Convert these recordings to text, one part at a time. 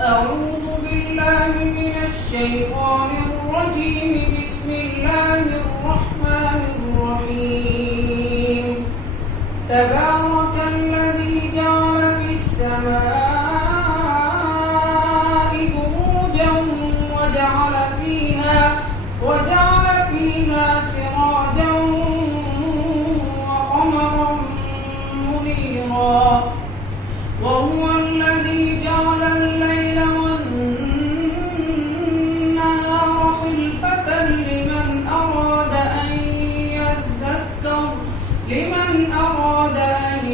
أعوذ بالله من الشيطان الرجيم. بسم الله الرحمن الرحيم. تبارك الذي جعل في السماء بروجا وجعل فيها سراجا وقمرا منيرا. وهو الذي جعل الليل والنهار خلفة لمن أراد أن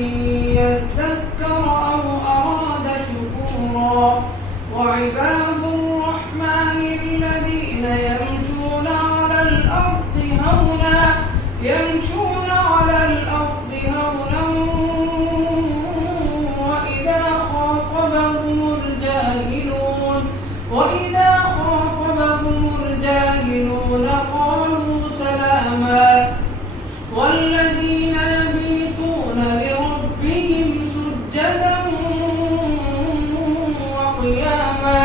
يذكر أو أراد شكورا. وعباد الرحمن الذين يمشون على الأرض هونا وإذا خاطبهم الجاهلون قالوا سلاما. والذين يبيتون لربهم سجدا وقياما.